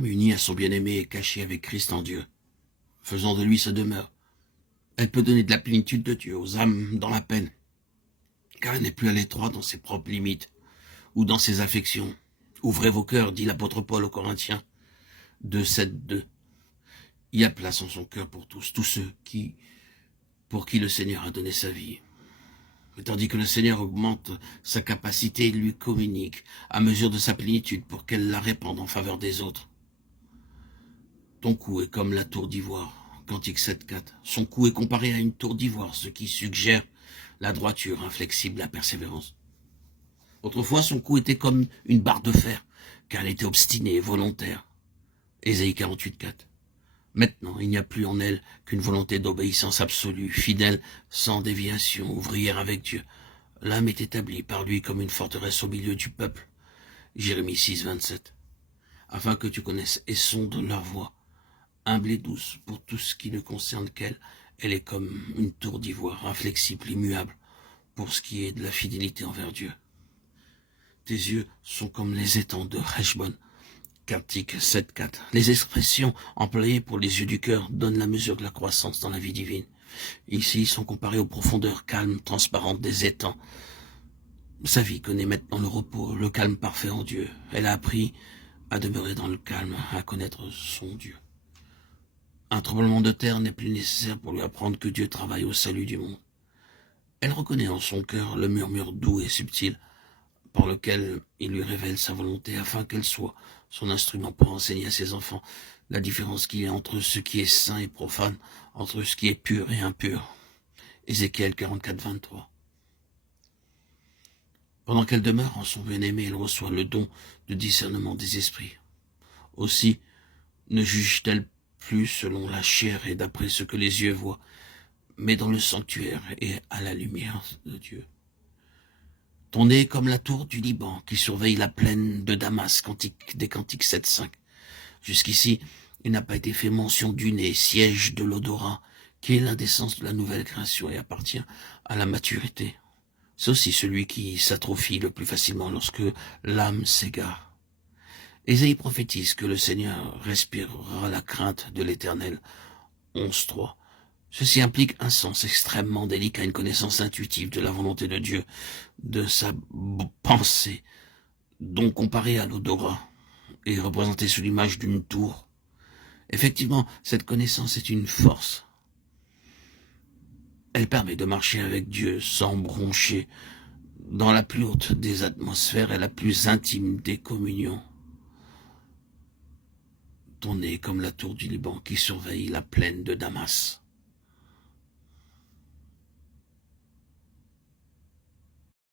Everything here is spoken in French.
unie à son bien-aimé et cachée avec Christ en Dieu, faisant de lui sa demeure. Elle peut donner de la plénitude de Dieu aux âmes dans la peine, car elle n'est plus à l'étroit dans ses propres limites ou dans ses affections. Ouvrez vos cœurs, dit l'apôtre Paul aux Corinthiens 2:7-2. Il y a place en son cœur pour tous ceux pour qui le Seigneur a donné sa vie. Et tandis que le Seigneur augmente sa capacité, il lui communique à mesure de sa plénitude pour qu'elle la répande en faveur des autres. Ton cou est comme la tour d'ivoire, Cantique 7:4. Son cou est comparé à une tour d'ivoire, ce qui suggère la droiture inflexible, la persévérance. Autrefois, son cou était comme une barre de fer, car elle était obstinée et volontaire. Ésaïe 48:4. Maintenant, il n'y a plus en elle qu'une volonté d'obéissance absolue, fidèle, sans déviation, ouvrière avec Dieu. L'âme est établie par lui comme une forteresse au milieu du peuple. Jérémie 6:27. Afin que tu connaisses et sondes leur voix, humble et douce pour tout ce qui ne concerne qu'elle, elle est comme une tour d'ivoire, inflexible, immuable, pour ce qui est de la fidélité envers Dieu. Tes yeux sont comme les étangs de Heshbon. Cantique 7:4. Les expressions employées pour les yeux du cœur donnent la mesure de la croissance dans la vie divine. Ici, ils sont comparés aux profondeurs calmes, transparentes des étangs. Sa vie connaît maintenant le repos, le calme parfait en Dieu. Elle a appris à demeurer dans le calme, à connaître son Dieu. Un tremblement de terre n'est plus nécessaire pour lui apprendre que Dieu travaille au salut du monde. Elle reconnaît en son cœur le murmure doux et subtil par lequel il lui révèle sa volonté afin qu'elle soit son instrument pour enseigner à ses enfants la différence qu'il y a entre ce qui est saint et profane, entre ce qui est pur et impur. Ézéchiel 44:23. Pendant qu'elle demeure en son bien-aimé, elle reçoit le don de discernement des esprits. Aussi, ne juge-t-elle plus selon la chair et d'après ce que les yeux voient, mais dans le sanctuaire et à la lumière de Dieu. Ton nez est comme la tour du Liban qui surveille la plaine de Damas, des Cantiques 7:5. Jusqu'ici, il n'a pas été fait mention du nez, siège de l'odorat, qui est l'indécence de la nouvelle création et appartient à la maturité. C'est aussi celui qui s'atrophie le plus facilement lorsque l'âme s'égare. Ésaïe prophétise que le Seigneur respirera la crainte de l'Éternel. 11:3. Ceci implique un sens extrêmement délicat, une connaissance intuitive de la volonté de Dieu, de sa pensée, donc comparée à l'odorat et représentée sous l'image d'une tour. Effectivement, cette connaissance est une force. Elle permet de marcher avec Dieu sans broncher dans la plus haute des atmosphères et la plus intime des communions. Ton nez comme la tour du Liban qui surveille la plaine de Damas.